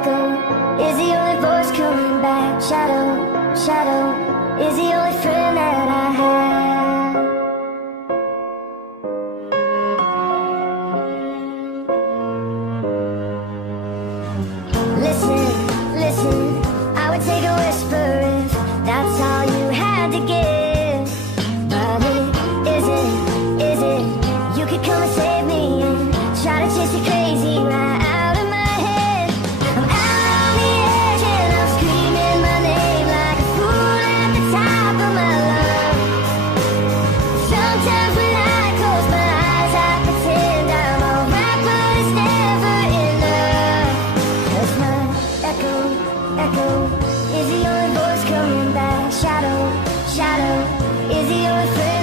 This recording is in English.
echo is the only voice coming back. Shadow, shadow is the only friend that I have. Listen, listen, I would take a whisper if that's all you had to give. But it isn't, is it? You could come and save me and try to chase it crazy right out of my head. I'm out on the edge and I'm screaming my name like a fool at the top of my lungs. Sometimes when I close my eyes I pretend I'm alright, but it's never enough. 'Cause my echo is the only voice coming back. Shadow, shadow is the only friend